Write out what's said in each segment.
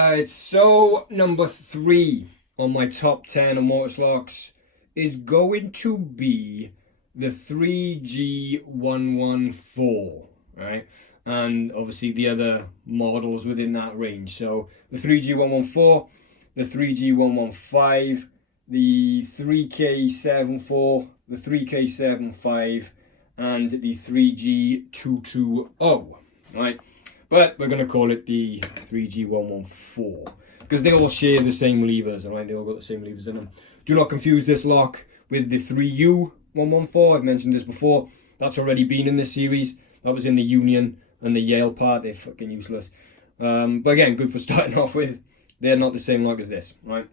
Alright, so number 3 on my top 10 of Mortice locks is going to be the 3G114, right? And obviously the other models within that range. So the 3G114, the 3G115, the 3K74, the 3K75, and the 3G220, right? But we're going to call it the 3G114 because they all share the same levers, right? They all got the same levers in them. Do not confuse this lock with the 3U114. I've mentioned this before. That's already been in this series. That was in the Union and the Yale part. They're fucking useless. But again, good for starting off with. They're not the same lock as this, right?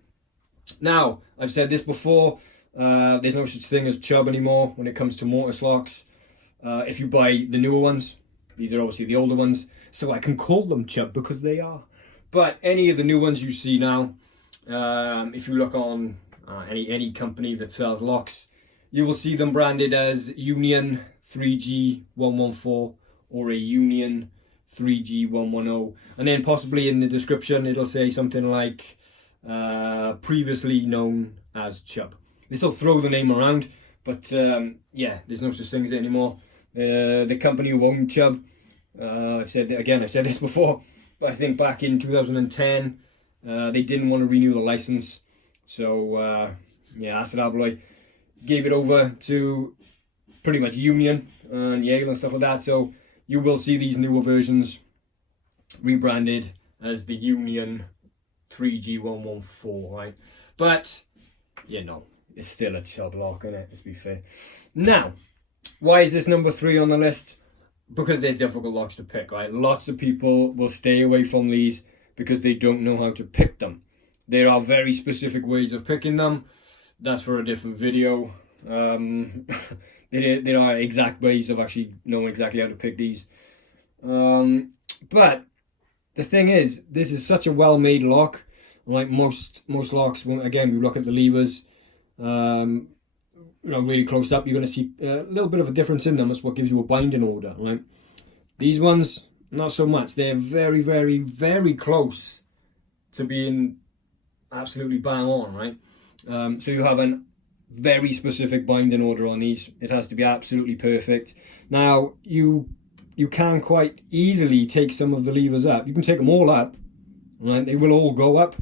Now, I've said this before. There's no such thing as Chubb anymore when it comes to Mortice locks. If you buy the newer ones, these are obviously the older ones, so I can call them Chubb because they are. But any of the new ones you see now, if you look on any company that sells locks, you will see them branded as Union 3G114 or a Union 3G110. And then possibly in the description it'll say something like previously known as Chubb. They still throw the name around, but yeah, there's no such thing as it anymore. The company who owned Chubb, I've said this before, but I think back in 2010, they didn't want to renew the license. So, yeah, Acid Alloy gave it over to pretty much Union and Yale and stuff like that. So you will see these newer versions rebranded as the Union 3G114, right? But, you know, it's still a Chubb lock, isn't it? Let's be fair. Now, why is this number 3 on the list? Because they're difficult locks to pick, right? Lots of people will stay away from these because they don't know how to pick them. There are very specific ways of picking them. That's for a different video. There are exact ways of actually knowing exactly how to pick these. But the thing is, this is such a well-made lock. Like most locks, again, we look at the levers. Really close up, you're going to see a little bit of a difference in them. That's what gives you a binding order, right? These ones, not so much. They're very, very, very close to being absolutely bang on, right? So you have a very specific binding order on these. It has to be absolutely perfect. Now, you can quite easily take some of the levers up. You can take them all up, right? They will all go up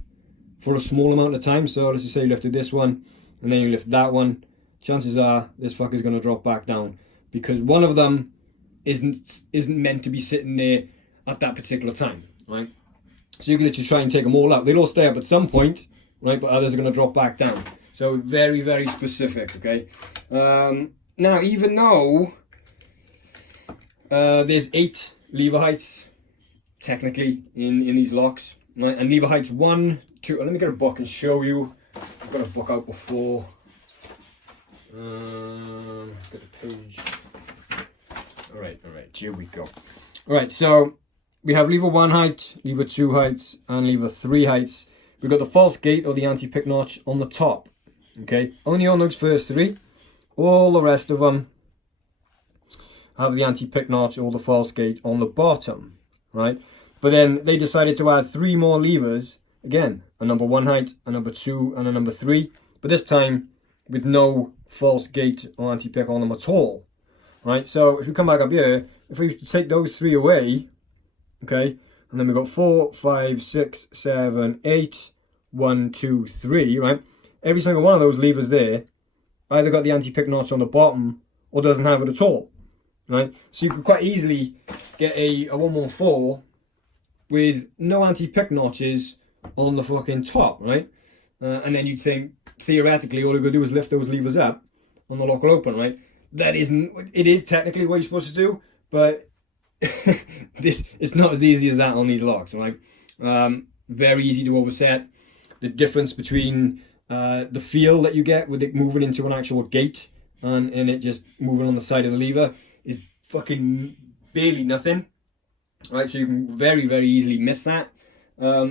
for a small amount of time. So let's just say you lifted this one, and then you lift that one. Chances are this fucker's going to drop back down because one of them isn't meant to be sitting there at that particular time, right? So you can literally try and take them all up. They'll all stay up at some point, right? But others are going to drop back down. So very, very specific, okay? Now, even though there's 8 lever heights, technically, in these locks, right? And lever heights 1, 2... Let me get a book and show you. I've got a book out before. Get a page. All right, here we go. All right, so we have lever 1 height, lever 2 heights, and lever 3 heights. We've got the false gate or the anti-pick notch on the top, okay? Only on those first 3. All the rest of them have the anti-pick notch or the false gate on the bottom, right? But then they decided to add 3 more levers, again, a number 1 height, a number 2, and a number 3, but this time with no false gate or anti-pick on them at all, right? So if you come back up here, if we take those 3 away, okay, and then we've got 4, 5, 6, 7, 8, 1, 2, 3, right? Every single one of those levers there either got the anti-pick notch on the bottom or doesn't have it at all, right? So you could quite easily get a 114 with no anti-pick notches on the fucking top, right? And then you'd think, theoretically, all you've got to do is lift those levers up and the lock will open, right? It is technically what you're supposed to do, but it's not as easy as that on these locks, right? Very easy to overset. The difference between the feel that you get with it moving into an actual gate and it just moving on the side of the lever is fucking barely nothing, right? So you can very, very easily miss that.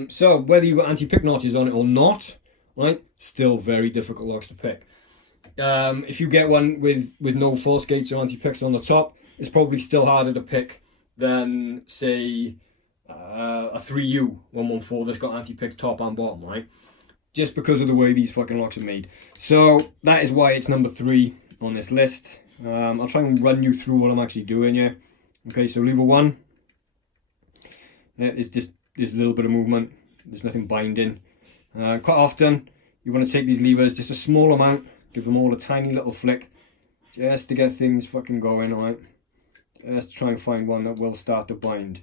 So whether you've got anti-pick notches on it or not, right, still very difficult locks to pick. If you get one with no false gates or anti-picks on the top, it's probably still harder to pick than, say, a 3U 114 that's got anti-picks top and bottom, right? Just because of the way these fucking locks are made. So that is why it's number 3 on this list. I'll try and run you through what I'm actually doing here. Okay, so lever 1. It's just there's a little bit of movement. There's nothing binding. Quite often you want to take these levers, just a small amount, give them all a tiny little flick, just to get things fucking going, alright? Just try and find one that will start to bind,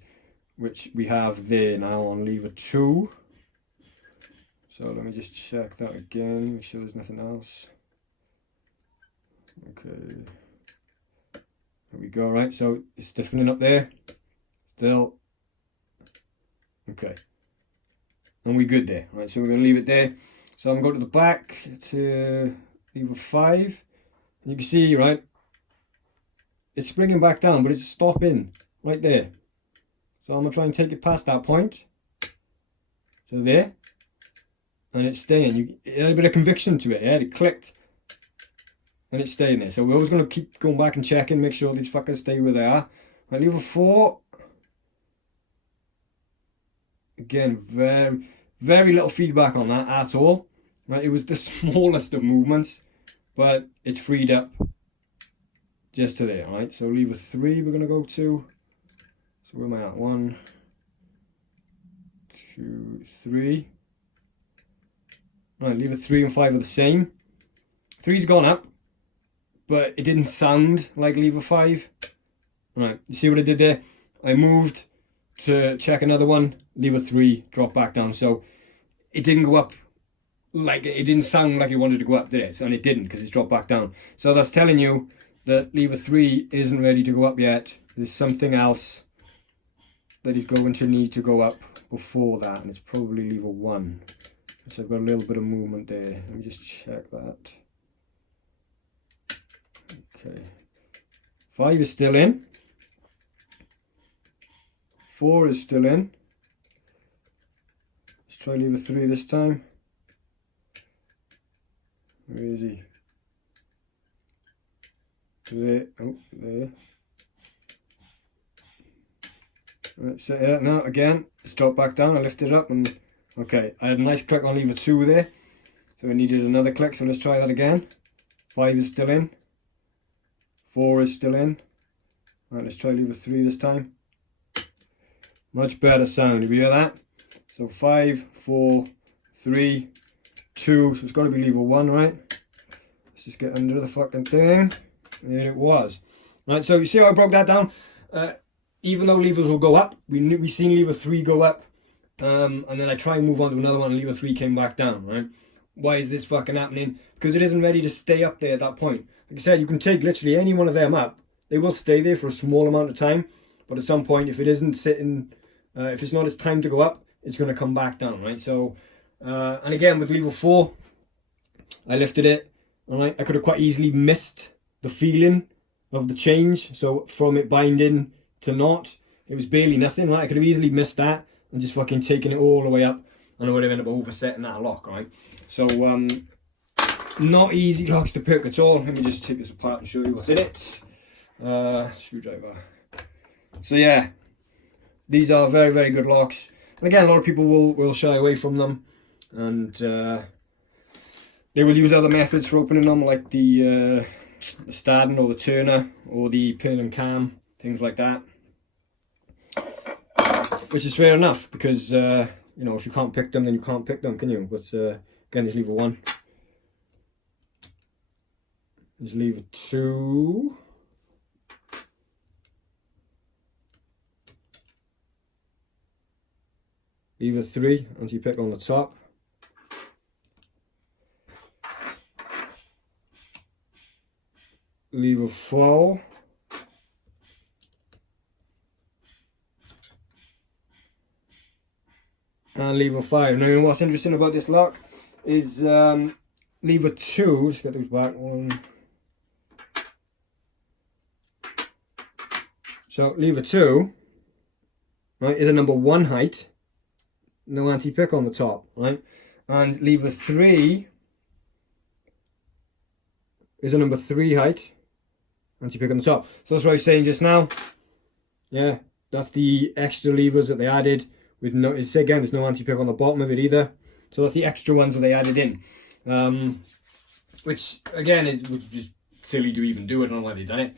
which we have there now on lever 2. So let me just check that again, make sure there's nothing else. Okay, there we go, right? So it's stiffening up there, still. Okay, and we're good there, right? So we're going to leave it there. So I'm going to go to the back to lever 5, and you can see, right, it's springing back down, but it's stopping right there. So I'm going to try and take it past that point, so there, and it's staying. It had a bit of conviction to it, yeah, it clicked, and it's staying there. So we're always going to keep going back and checking, make sure these fuckers stay where they are. Right, lever 4, again, very little feedback on that at all. Right, it was the smallest of movements, but it's freed up just to there. Right, so lever 3 we're going to go to. So where am I at? 1, 2, 3. Right, lever 3 and 5 are the same. 3's gone up, but it didn't sound like lever 5. Right, you see what I did there? I moved to check another one. Lever 3 dropped back down, so it didn't go up like it didn't sound like it wanted to go up, did it? And it didn't, because it's dropped back down. So that's telling you that lever 3 isn't ready to go up yet. There's something else that is going to need to go up before that, and it's probably lever 1. So I've got a little bit of movement there. Let me just check that. Okay, 5 is still in. 4 is still in. Let's try lever 3 this time. Where is he? There. Oh, there. Right, so yeah, now again, it's dropped back down. I lifted it up and okay, I had a nice click on lever 2 there. So I needed another click, so let's try that again. 5 is still in. 4 is still in. Right, let's try lever 3 this time. Much better sound, you hear that? So 5, 4, 3, 2, so it's got to be lever 1, right? Let's just get under the fucking thing. There it was. Right, so you see how I broke that down? Even though levers will go up, we seen lever 3 go up, and then I try and move on to another one and lever 3 came back down, right? Why is this fucking happening? Because it isn't ready to stay up there at that point. Like I said, you can take literally any one of them up. They will stay there for a small amount of time, but at some point, if it isn't sitting, if it's not its time to go up, it's going to come back down, right? So, and again, with lever 4, I lifted it, alright? I could have quite easily missed the feeling of the change. So from it binding to not, it was barely nothing, right? I could have easily missed that and just fucking taken it all the way up, and I would have ended up oversetting that lock, right? So, not easy locks to pick at all. Let me just take this apart and show you what's in it. Screwdriver. So yeah, these are very, very good locks. And again, a lot of people will shy away from them, and they will use other methods for opening them, like the Staden or the Turner or the pin and cam, things like that. Which is fair enough, because you know, if you can't pick them, then you can't pick them, can you? But again, there's lever 1. There's lever 2. Lever 3, anti-pick on the top. Lever 4. And lever 5. Now, what's interesting about this lock is lever 2, let's get those back one. So lever 2, right, is a number 1 height, no anti-pick on the top, right? And lever 3 is a number 3 height, anti-pick on the top. So that's what I was saying just now. Yeah, That's the extra levers that they added. With no, it's, again, there's no anti-pick on the bottom of it either. So that's the extra ones that they added in. Which, again, is just silly to even do it. I don't know why they've done it.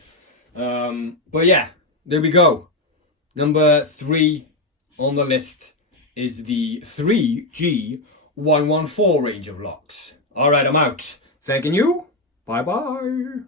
But yeah, there we go. Number 3 on the list is the 3G114 range of locks. Alright, I'm out. Thanking you. Bye-bye.